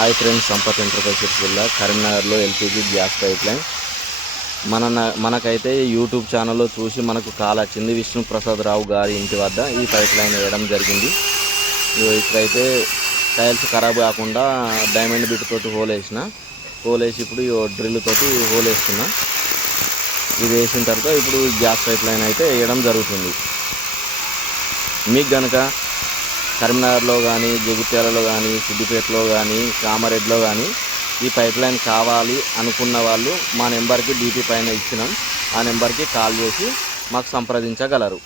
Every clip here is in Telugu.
హాయ్ ఫ్రెండ్స్ సంపత్ ఎంటర్ప్రైజెస్ జిల్లా కరీంనగర్లో ఎల్పిజి గ్యాస్ పైప్ లైన్. మన మనకైతే యూట్యూబ్ ఛానల్లో చూసి మనకు కాల్ వచ్చింది విష్ణు ప్రసాద్ రావు గారి ఇంటి వద్ద ఈ పైప్ లైన్ వేయడం జరిగింది. ఇగో ఇక్కడైతే టైల్స్ ఖరాబ్ కాకుండా డైమండ్ బిట్ తోటి హోల్ వేసిన. హోల్ వేసి ఇప్పుడు ఈ డ్రిల్ తోటి హోల్ వేస్తున్నా. ఇది వేసిన తర్వాత ఇప్పుడు గ్యాస్ పైప్ లైన్ అయితే వేయడం జరుగుతుంది. మీకు కనుక కరీంనగర్లో కానీ జగిత్యాలలో కానీ సిద్దిపేటలో కానీ కామారెడ్డిలో కానీ ఈ పైప్ లైన్ కావాలి అనుకున్న వాళ్ళు మా నెంబర్కి డీపీ పైన ఇచ్చినాం. ఆ నెంబర్కి కాల్ చేసి మాకు సంప్రదించగలరు.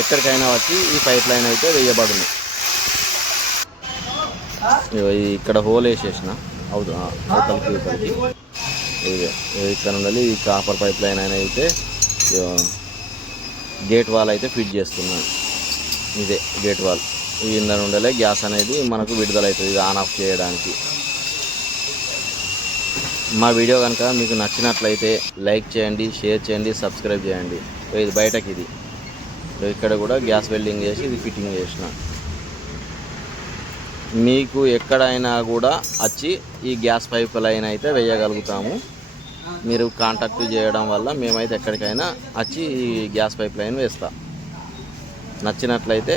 ఎక్కడికైనా వచ్చి ఈ పైప్ లైన్ అయితే వేయబడును. ఇక్కడ హోల్ వేసేసిన. అవుతుంది అవతలకి ఇవతలకి ఇదే ఇక్కడ ఉండాలి. ఈ కాపర్ పైప్ లైన్ అయినా అయితే గేట్ వాల్ అయితే ఫిట్ చేస్తున్నాను. ఇదే గేట్ వాల్. ఈ ఇంధన ఉండలే గ్యాస్ అనేది మనకు విడుదలవుతుంది ఇది ఆన్ ఆఫ్ చేయడానికి. మా వీడియో కనుక మీకు నచ్చినట్లయితే లైక్ చేయండి షేర్ చేయండి సబ్స్క్రైబ్ చేయండి. ఇది బయటకి ఇది ఇక్కడ కూడా గ్యాస్ వెల్డింగ్ చేసి ఇది ఫిట్టింగ్ చేసిన. మీకు ఎక్కడైనా కూడా వచ్చి ఈ గ్యాస్ పైప్ లైన్ అయితే వేయగలుగుతాము. మీరు కాంటాక్ట్ చేయడం వల్ల మేమైతే ఎక్కడికైనా వచ్చి ఈ గ్యాస్ పైప్ లైన్ వేస్తాం. నచ్చినట్లయితే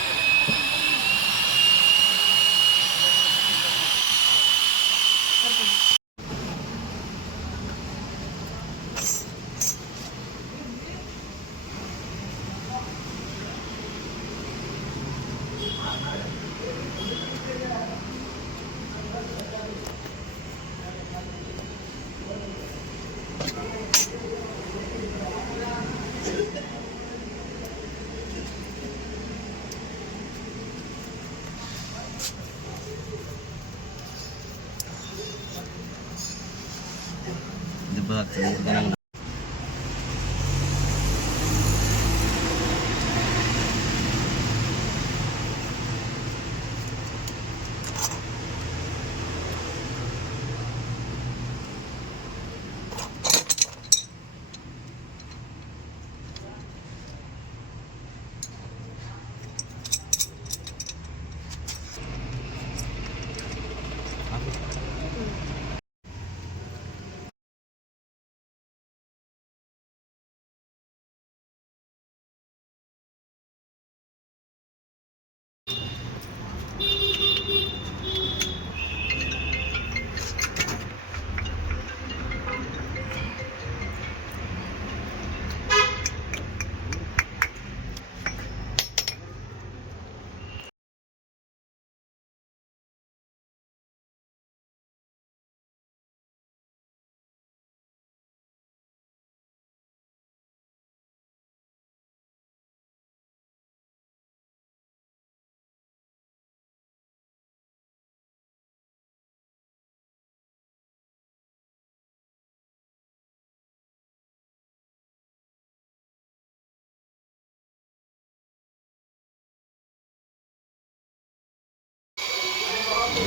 the book.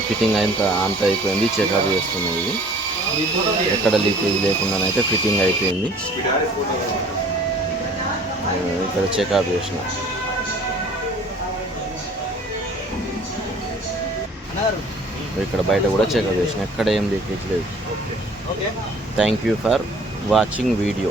ఫిట్టింగ్ అంత అంత అయిపోయింది చెకప్ చేస్తున్నాయి ఇది. ఎక్కడ లీకేజ్ లేకుండానైతే ఫిట్టింగ్ అయిపోయింది. ఇక్కడ చెకప్ చేసిన. ఇక్కడ బయట కూడా చెకప్ చేసిన ఎక్కడ ఏం లీకేజ్ లేదు. Thank you for watching video